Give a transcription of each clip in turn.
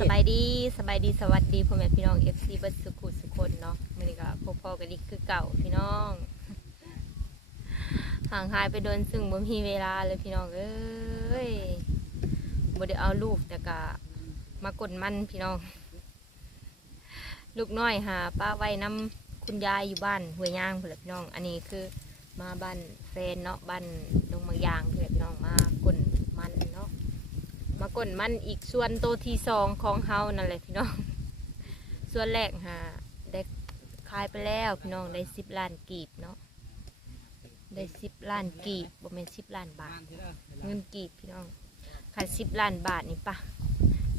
สบายดีสบายดีสวัสดีพ่อแม่พี่น้องเอฟซีเบิร์สุขุสุคนเนาะมื่อนี้ก็พบพ่อกันอีกคือเก่าพี่น้องห่างหายไปโดนซึ่งบ่มีเวลาเลยพี่น้องเอ้ยบ่ได้เอาลูกแต่ก็มากดมันพี่น้อง ลูกน้อยหาป้าไว้น้ำคุณยายอยู่บ้านห้วยย่างเพื่อนพี่น้อง อันนี้คือมาบ้านแฟนเนาะบ้านดงบางยางเพื่อนพี่น้องมากด มากดมันอีกส่วนโตที่สองของเฮานั่นแหละพี่น้อง ส่วนแรกฮะได้ขายไปแล้วพี่น้องได้สิบล้านกีบเนาะได้สิบล้านกีบบ่แม่นสิบล้านบาท เงินกีบพี่น้องขายสิบล้านบาทนี่ปะ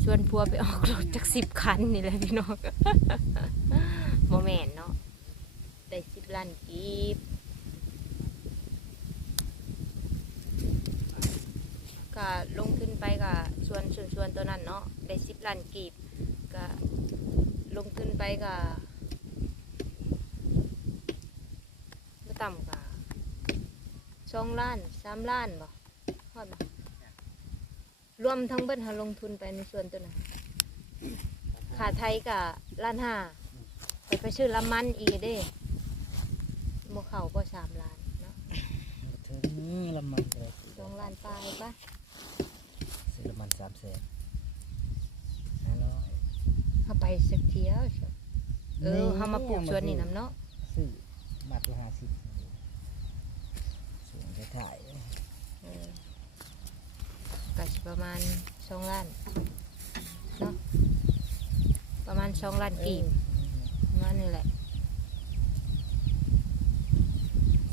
ชวนพัวไปออกรถจากสิบคันนี่แหละพี่น้องโมแมนเนาะได้สิบล้านกีบ ก็ลงทุนไปก็ส่วนส่วนส่วนตัวนั้นเนาะได้สิบล้านกีบก็ลงทุนไปก็ไม่ต่ำกว่าสองล้านสามล้านบ่ฮอดบ่รวมทั้งเบิดหาลงทุนไปในส่วนตัวนั้นขาไทยกับล้านห้าไปไปชื่อละมันอีกเด้โมเขาก็สามล้านเนาะถึงละมันเลยสองล้านปลายปะ ซื้อละมันสามแสนห้าร้อยเขาไปสักเที่ยวเชียวเออเขามาปลูกสวนนี่น้ำเนาะซื้อมาตัวห้าสิบส่วนจะถ่ายเออก็สิประมาณสองล้านเนาะประมาณสองล้านกีบประมาณนี่แหละ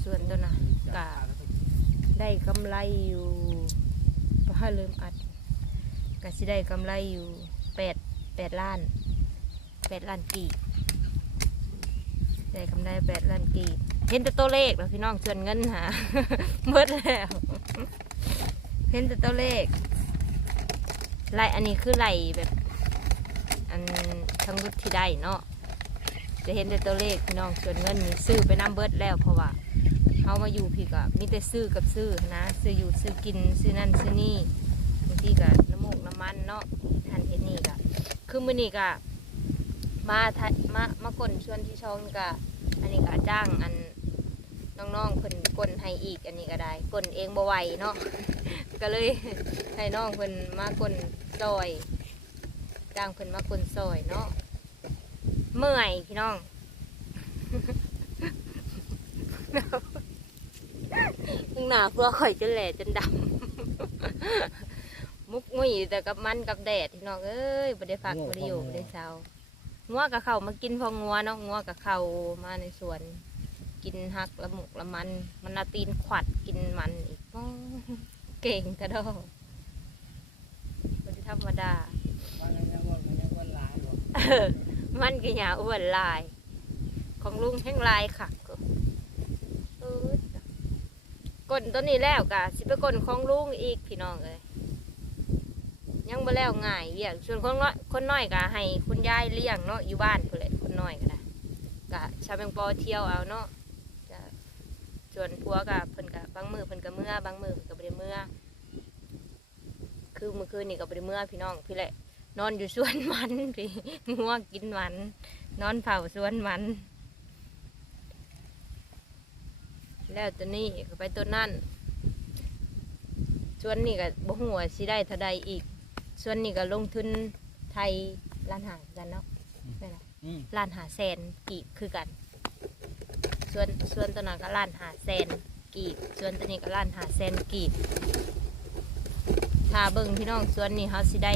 ส่วนตัวน่ะกะได้กำไรอยู่พอลืมอัด กะสิได้กำไรอยู่แปดแปดล้านแปดล้านกีบได้กำไรแปดล้านกีบเห็นแต่ตัวเลขแล้วพี่น้องส่วนเงินหาเบิดแล้วเห็นแต่ตัวเลขไล่อันนี้คือไล่แบบอันทั้งรุดที่ได้เนาะจะเห็นแต่ตัวเลขพี่น้องส่วนเงินนี่ซื้อไปน้ำเบิดแล้วเพราะว่าเขามาอยู่พี่ก็มีแต่ซื้อกับซื้อนะซื้ออยู่ซื้อกินซื้อนั่นซื้อนี่บางทีก็น้ำ มูกน้ำมันเนาะทันเห็นนี่ก็คือมือนี้ก็มาทมามากลชวนที่ช่องก็อันนี้ก็จ้างอันน้องๆเพิ่นกลให้อีกอันนี้ก็ได้กลเองบ่ไหวเนาะก็เลยให้น้องเพิ่นมากลซอยจ้างเพิ่นมากลซอยเนาะเมื่อยพี่น้องมึงหนาเพื่อข่อยจนแหล่จนดำ มุกงุยแต่กับมันกับแดดพี่น้องเอ้ยบ่ได้ฝักบ่ได้อยู่บ่ได้เช้างัวกับเขามากินพองัวเนาะงัวกับเขามาในสวน กินหักละหมุกละมัน มันนาตีนขวัดกินมันอีกป้องเก่งกระดอกบ่ได้ธรรมดามันยังว่ามันยังว่าหลายบ่เออมันก็อย่าอ้วนลาย ของลุงแห้งลายค่ะก็เออกดตัวนี้แล้วกะสิไปกดของลุงอีกพี่น้องเลย ยังบ่แล้วง่ายเรียกส่วนคนน้อยคนน้อยกะให้คุณยายเลี้ยงเนาะอยู่บ้านพุ่นแหละคนน้อยก็ได้กะชาวแมงปอเที่ยวเอาเนาะจะส่วนผัวกะเพิ่นกะบางมือเพิ่นกะเมื่อบางมือเพิ่นกะบ่ได้เมื่อคือเมื่อคืนนี่ก็บ่ได้เมื่อพี่น้องพี่แหละนอนอยู่สวนมันพี่ง่วงกินมัน นอนเผาสวนมัน แล้วตัวนี้ก็ไปตัวนั่นส่วนนี้ก็บ่หัวสิได้เท่าใดอีก ส่วนนี้ก็ลงทุนไทยล้านหากันเนาะนั่นแหละอืมล้านหาแสนกีบคือกัน ส่วนส่วนตัวนั้นก็ล้านหาแสนกีบ ส่วนตัวนี้ก็ล้านหาแสนกีบถ้าเบิ่งพี่น้องส่วนนี้เขาสิได้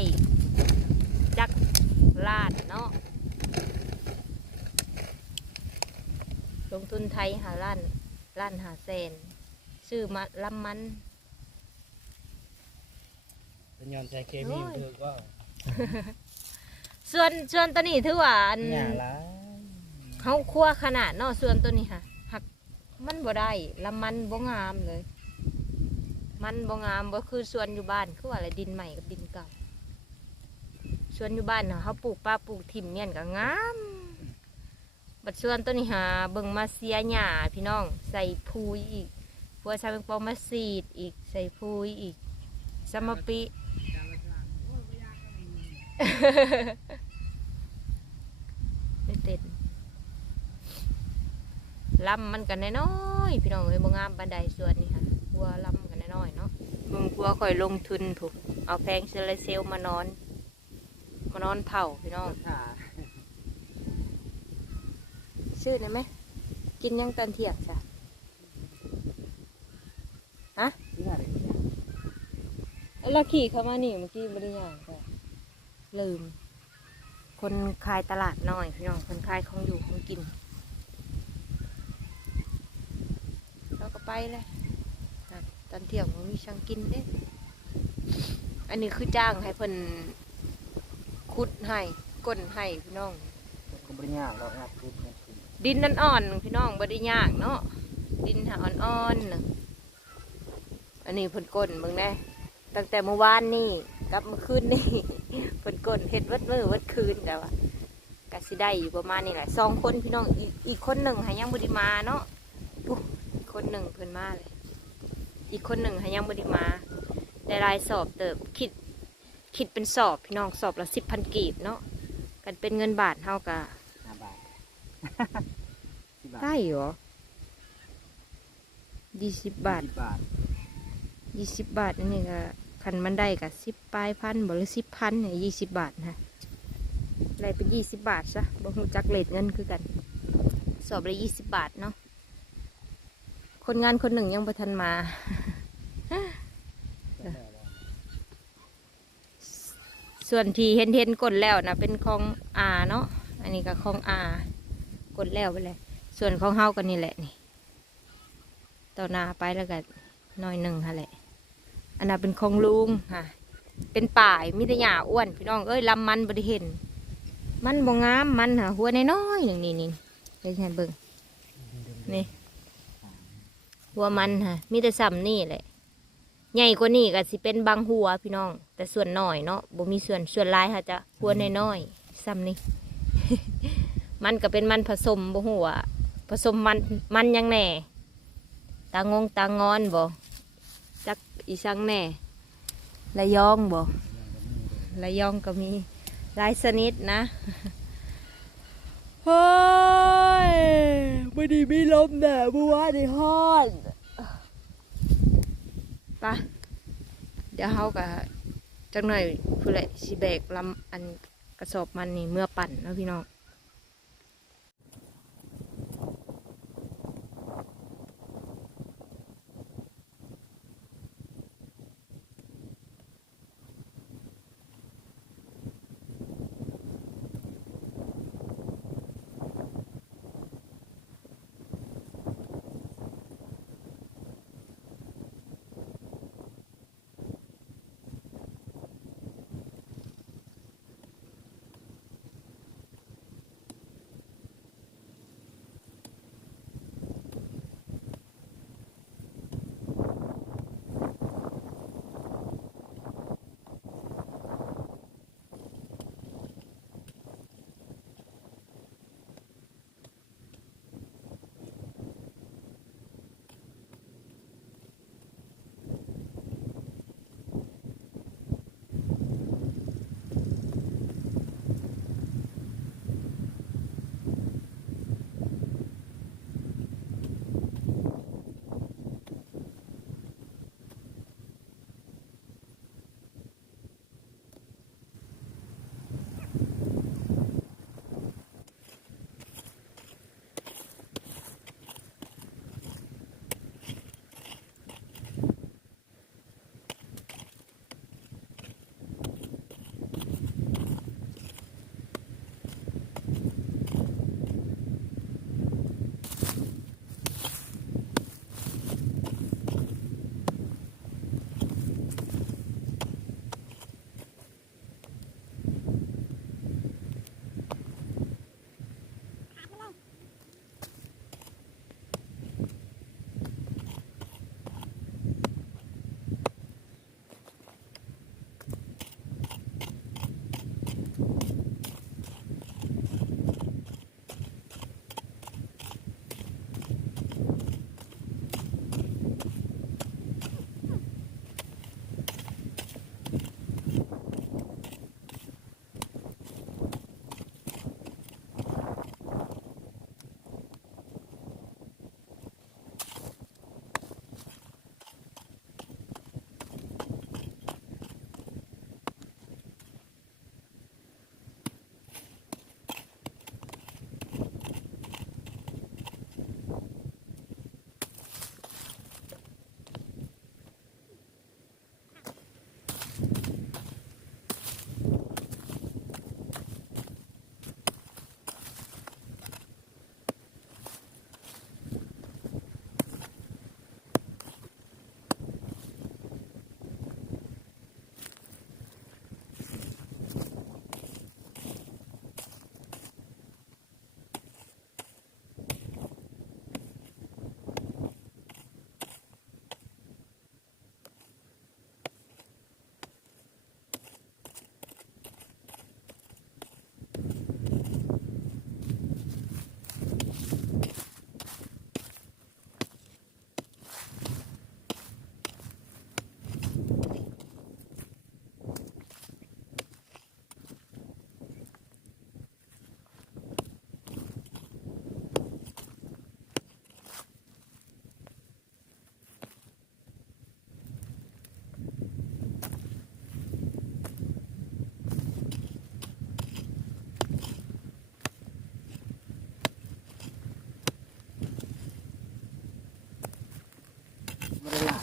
จักลาดเนาะลงทุนไทยหาล้านล้านหาแสนซื้อมาลำมัน เป็นยอนใช้เคมีมันถือว่าส่วนส่วนตัวนี้ถือว่าอันหญ้าหลายเขาคั่วขนาดเนาะส่วนตัวนี้ค่ะหักมันบ่ได้ลำมันบ่งามเลย มันบ่งามบ่คือส่วนอยู่บ้านคือว่าอะไรดินใหม่กับดินเก่าส่วนอยู่บ้านน่ะเขาปลูกปลาปลูกถิ่มเนี่ยก็งาม บัดส่วนตัวนี้หาเบิ่งมาเสียหญ้าพี่น้อง ใส่พูยอีกพัวชาวเป็นปอมาสีดอีกใส่พูยอีกสมปี ไม่เต้นลำมันกันน้อยๆพี่น้องเอ้ยบ่งามบันไดส่วนนี้ค่ะกลัวลำกันน้อยๆเนาะมึงกลัวคอยลงทุนถูกเอาแพงเซลเซลล์มานอน มานอนเผาพี่น้องอ่าชื่อได้ไหมกินยังตอนเที่ยงจ้ะที่ว่าอะไรเนี่ยเราขี่เข้ามานี่เมื่อกี้บริยางก็ ลืม คนขายตลาดน้อยพี่น้องคนขายของอยู่ของกินเราก็ไปเลยตอนเที่ยงมันมีช่างกินเด้อันนี้คือจ้างให้เพิ่นขุดให้ก้นให้พี่น้องก็บริญญาเราอาจพูดนะคุณดินนั่นอ่อนพี่น้องบ่ได้ยากเนาะดินหาอ่อนๆน่ะอันนี้เพิ่นก้นเบิ่งแน่ตั้งแต่เมื่อวานนี่กับเมื่อคืนนี่ เพิ่นก้นเฮ็ดวัดมือวัดคืนแต่ว่าก็สิได้อยู่ประมาณนี้แหละสองคนพี่น้องอีกอีกคนหนึ่งหายังบ่ได้มาเนาะอุ๊ยอีกคนหนึ่งเพิ่นมาเลย อีกคนหนึ่งหายังบ่ได้มาได้รายสอบเติบคิดคิดเป็นสอบพี่น้องสอบละสิบพันกีบเนาะกันเป็นเงินบาทเท่ากับห้าบาทสิบบาทได้เหรอยี่สิบบาทสิบบาทยี่สิบบาทนี่ก็ คันมันได้กับสิบปลายพันบ่หรือสิบพันเนี่ยยี่สิบบาทนะอะไรเป็นยี่สิบบาทซะบ่ฮู้จักเลทเงินคือกัน สอบละยี่สิบบาทเนาะคนงานคนหนึ่งยังบ่ทันมาส่วนที่เห็นเห็นกดแล้วนะเป็นของอาเนาะอันนี้ก็ของอากดแล้วไปเลย ส่วนของเฮากันนี่แหละนี่ต่อหน้าไปแล้วก็น้อยหนึ่งฮะแหละ อันนั้นเป็นของลุงค่ะเป็นป่ายมิตรหยาอ้วน พี่น้องเอ้ยลำมันบริเห็น มันบ่งามมันหาหัวน้อยๆอย่างนี้นี่เดี๋ยวฉันเบิ่งนี่หัวมันค่ะมีแต่ซ้ำนี่แหละใหญ่กว่านี่ก็สิเป็นบางหัวพี่น้อง แต่ส่วนน้อยเนาะบ่มีส่วนส่วนหลายค่ะจะหัวน้อยๆซ้ำนี่มันก็เป็นมันผสมบ่หัวาผสมมันมันหยังแหน่ตางงตางอนบ่จัก อีสังแหน่ระยองบ่ระยองก็มีหลายชนิดนะเฮ้ยไม่ดีมีลมแหน่บัวในห้อนไปะเดี๋ยวเฮาก็จักหน่อยผู้ใดสิแบกลำอันกระสอบมันนี่เมื่อปั่นเนาะพี่น้อง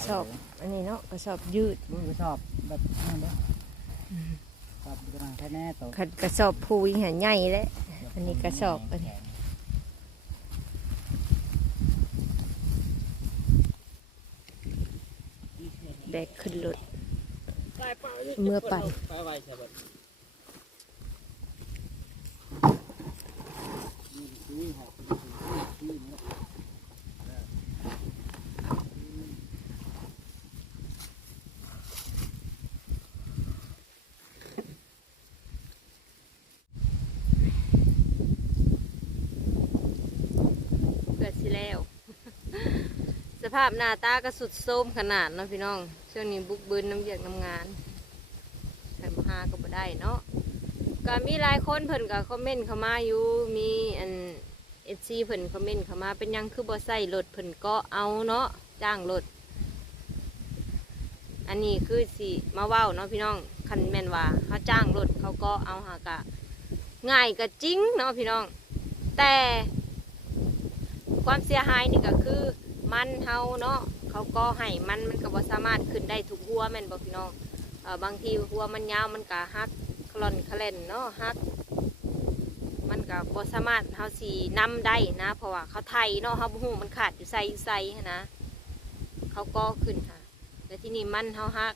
สอบอันนี้เนาะกระสอบยืดดูกระสอบแบบนั่นเด้อสอบกำลังแค่แน่โตขัดกระสอบพูยหาใหญ่แล้วอันนี้กระสอบอันนี้แบกขึ้นรถเมื่อไปไปไวใช่ไหมเกิดสิแล้ว ส ภาพหน้าตาก็สุดโทมขนาดเนาะพี่น้องช่วงนี้บุกบืนน้ำเยียกน้ำงานใส่มาหาก็บ่ได้เนาะก็มีหลายคนเพิ่นก็คอมเมนต์เข้ามาอยู่มีอันเอซีเพิ่นคอมเมนต์เข้ามาเป็นยังคือบ่ใส่รถเพิ่นก็เอาเนาะจ้างรถอันนี้คือสิมาเว้าเนาะพี่น้องคันแม่นว่าเขาจ้างรถเขาก็เอาหากะง่ายก็จริงเนาะพี่น้อง แต่ความเสียหายนี่ก็คือ มันเฮาเนาะเขาก็ให้มันมันก็บ่สามารถขึ้นได้ทุกหัวแม่นบ่พี่น้องเออบางทีหัวมันยาวมันก็หักคลอนคลนเนาะหัก มันก็บ่สามารถเฮาสินำได้นะ เพราะว่าเขาไทยเนาะเฮาบ่ฮู้มันขาดอยู่ใส่อยู่ใส่นนะเขาก็ขึ้นค่ะแล้วที่นี่มันเฮาหัก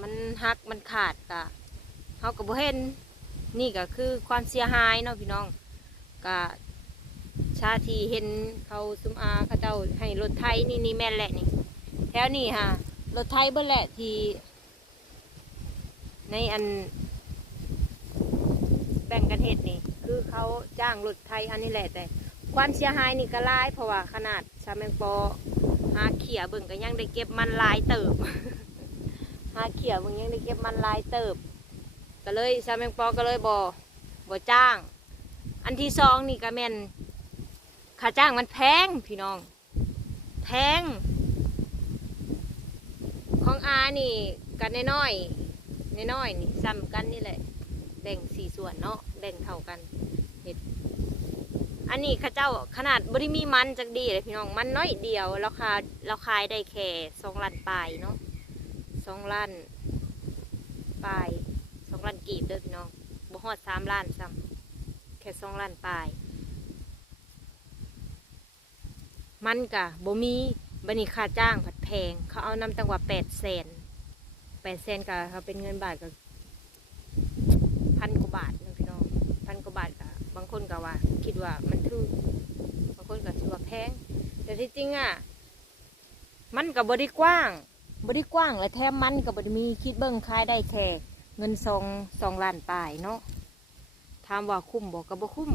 มันหักมันขาดก็เฮาก็บ่เห็นนี่ก็คือความเสียหายเนาะพี่น้องก็ ชาทีเห็นเขาซุมอาเขาเจ้าให้รถไทยนี่นี่แม่นแหละนี่แถวนี้ฮะรถไทยเบิ่แหละที่ในอัน แบ่งกันเฮ็ดนี่คือเขาจ้างรถไทยอันนี้แหละแต่ ความเสียหายนี่ก็หลายเพราะว่าขนาดชาแมงปอหาเขียเบิ่งก็ยังได้เก็บมันลายเติบหาเขียเบิ่งยังได้เก็บมันลายเติบ ก็เลยซาแมงปอก็เลยบอบอจ้าง อันที่สองนี่ก็แม่น ค่าจ้างมันแพงพี่น้อง แพง ของอานี่กันน้อยๆน้อยๆนี่ซ้ำกันนี่แหละแบ่งสี่ส่วนเนาะแบ่งเท่ากันเห็ดอันนี้ข้าเจ้าขนาดบริมีมันจักดีเลยพี่น้องมันน้อยเดียวราคาเราขายได้แค่สองล้านปลายเนาะสองล้านปลายสองล้านกีบเด้อพี่น้องบ่ฮอดสามล้านซ้ำแค่สองล้านปลาย มันกะบ่มีบันนี้ค่าจ้างผัดแพง เขาเอานำตังว่าแปดแสนแปดแสนกะเขาเป็นเงินบาทก็พันกว่าบาทนะพี่น้องพันกว่าบาทกะบางคนก็ว่า คิดว่ามันถูกบางคนก็คิดว่าแพง แต่ที่จริงอะมันกับบริกว้างบริกว้างและแถมมันกับบริมีคิดเบิ้งขายได้แค่เงินสองสองล้านปลายเนาะถามว่าคุ้มบอกกับบ่คุ้ม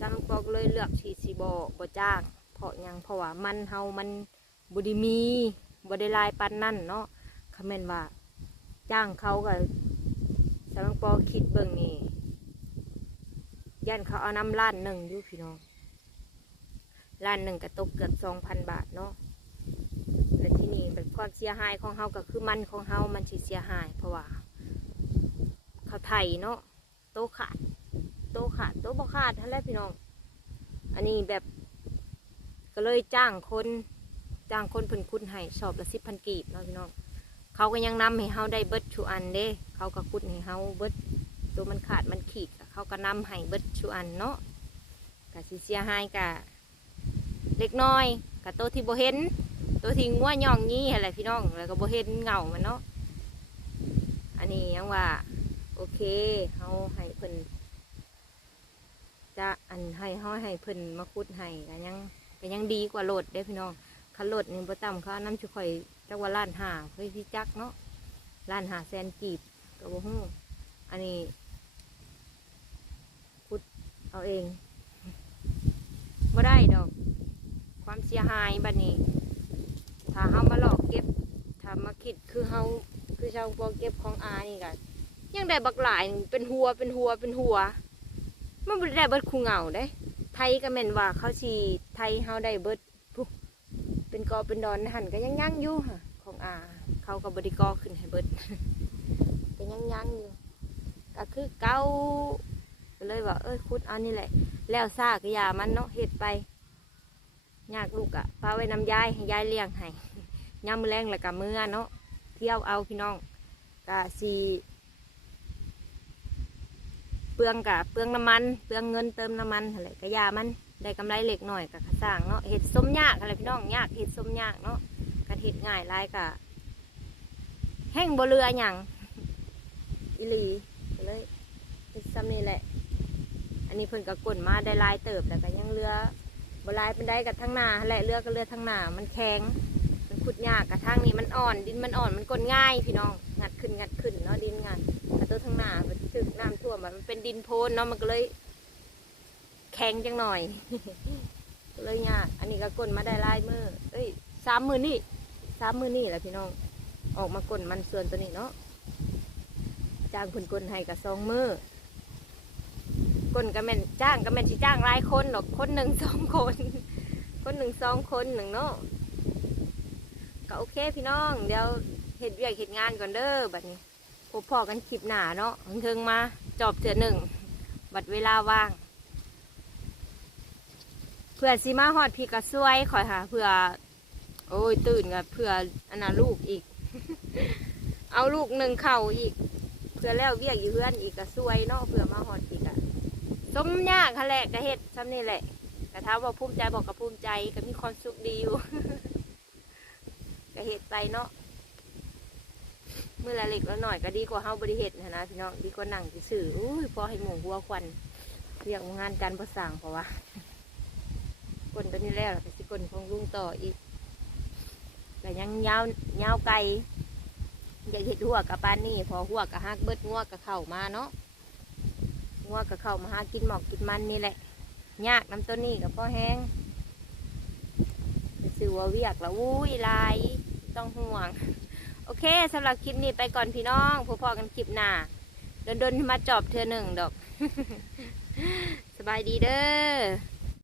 ซังปอกเลยเลือกชีสีบบ่จ้าง ราะหยังเพราะว่ามันเฮามันบไดีมีบได้หลายปันนั่นเนาะคำเมนว่า จ้างเขากับซังปอคิดเบิ่งนี่ยันเขาเอาน้ำล้านหนึ่งอยู่พี่น้องล้านหนึ่งก็ตกเกือบสองพันบาทเนาะและที่นี่แบบความเสียหายของเฮาก็คือมันของเฮามันสิเสียหาย เพราะว่า เขาไทยเนาะโตขาด โตขาด โตบ่ขาดท่านแหละพี่น้อง อันนี้แบบ ก็เลยจ้างคนจ้างคนเพิ่นคุณให้สอบละสิบพันกีบเนาะพี่น้องเขาก็ยังนำให้เฮาได้เบิดชูอันเด้ เขาก็คุดให้เฮาเบิดตัวมันขาดมันขีดเขาก็นำให้เบิดชูอันเนาะก็สิเสียหายกะเล็กน้อยกับโตวที่โบเห็นตัวที่งัวย่องงี้อะไรพี่น้องแล้วก็บ่เห็นเงามันเนาะอันนี้ยังว่าโอเคเฮาให้เพิ่นจะอันให้เฮาให้เพิ่นมาคุดให้ก็ยัง ก็ยังดีกว่าโหลดเด้พี่น้องคันโหลดนี่บ่ต่ำเขาน้ำชุข่อยจักว่าล้านหาเฮ้ยพี่จักเนาะล้านหาแสนกีบก็บ่ฮู้อันนี้คุดเอาเองบ่ได้ดอก ความเสียหายบัดนี้ ถ้าเฮามาหลอกเก็บถ้ามาคิดคือเฮาคือชาวพวเก็บของอานี่ก็ยังได้บักหลายเป็นหัวเป็นหัวเป็นหัวมันบ่ได้บิดคูเงาเด้ ไทยก็แม่นว่าเขาสิไทยเฮาได้เบิดพุเป็นกอเป็นดอนหันก็ยังยังอยู่ค่ะของอาเขาก็บ่ได้กอขึ้นให้เบิดก็ยังยังอยู่ก็คือเกาเลยว่าเอ้ยคุดเอานี่แหละ แล้วซากยามันเนาะเฮ็ดไปยากลูกอะพาไว้นำยายให้ยายเลี้ยงให้ย่ามมือแรงแล้วก็เมื่อเนาะเที่ยวเอาพี่น้องกะสี เปลืองกะเปลืองน้ำมัน เปลืองเงินเติมน้ำมันอะไรก็อยามันได้กำไรเล็กหน่อยกะสร้างเนาะเห็ดส้มยากอะไรพี่น้องยากเห็ดส้มยากเนาะกระเห็ดง่ายลายกะแห้งบ่เรืออย่างอีหลีเลยเฮ็ดซ้ำนี่แหละ อันนี้เพิ่นก็กลนมาได้ลายเติบแต่ก็ยังเรือบ่ลายเป็นได้กับทั้งหน้าแหละเรือก็เรือทั้งหน้ามันแข็งมันขุดยากกับทางนี้มันอ่อน ดินมันอ่อนมันกลนง่ายพี่น้องงัดขึ้นงัดขึ้นเนาะดินงัด ตัวทางหน้ามันถึกน้ำท่วมมันเป็นดินโพนเนาะมันก็เลย แข็งจังหน่อยก็เลยยากอันนี้ก็กลนมาได้ลายมือเอ้ยสามมือนี่สามมือนี่แหละพี่น้อง ออกมากลนมันส่วนตัวนี้เนาะจ้างคนกลนให้กับสองมือกลนก็แม่นจ้างก็แม่นสิจ้างหลายคนหรอกคนหนึ่งสองคน คนหนึ่งสองคนหนึ่งเนาะก็โอเคพี่น้อง เดี๋ยวเห็ดเวียกเห็ดงานก่อนเด้อบัดนี้ พบพอกันคลิปหนาเนาะเทิงมาจอบเถือหนึ่ง บัดเวลาว่าง เพื่อสีมาฮอดพี่กระซวยคอยหาเพื่อ โอ้ยตื่นกับเพื่ออันนลูกอีก เอาลูกหนึ่งเข่าอีก เพื่อแล้วเวียกอยู่เพื่อนอีกกระซวยเนาะเพื่อมาฮอดพี่กะสมยากคะแหละกระเฮ็ดซ้ำนี่แหละกระท้าว่าภูมิใจบอกกับภูมิใจก็มีความสุขดีอยู่ก็เห็ดไปเนาะ มื่อละเล็กแล้วหน่อยก็ดีกว่าเฮาบริเหตุนะนะพี่น้องดีกว่านั่งสื่ออุ้ยพอให้หมูหัวควันเรียกงานการประสางเพราะว่ากลนตัวนี้แล้วแต่สิกลนของลุงต่ออีกแต่ยังยาวยาวไกลอยากเห็ดหัวกับปานนี่พอหัวกับฮักเบิดงัวกับเข่ามาเนาะงัวกับเข่ามาหากินหมอกกินมันนี่แหละยากน้ำต้นนี่กับพ่อแห้งสื่อว่าเวียกแล้วอุ้ยลายต้องห่วง โอเคสำหรับคลิปนี้ไปก่อนพี่น้องพบๆกันคลิปหน้าโดนๆมาจอบเธอหนึ่งดอก สบายดีเด้อ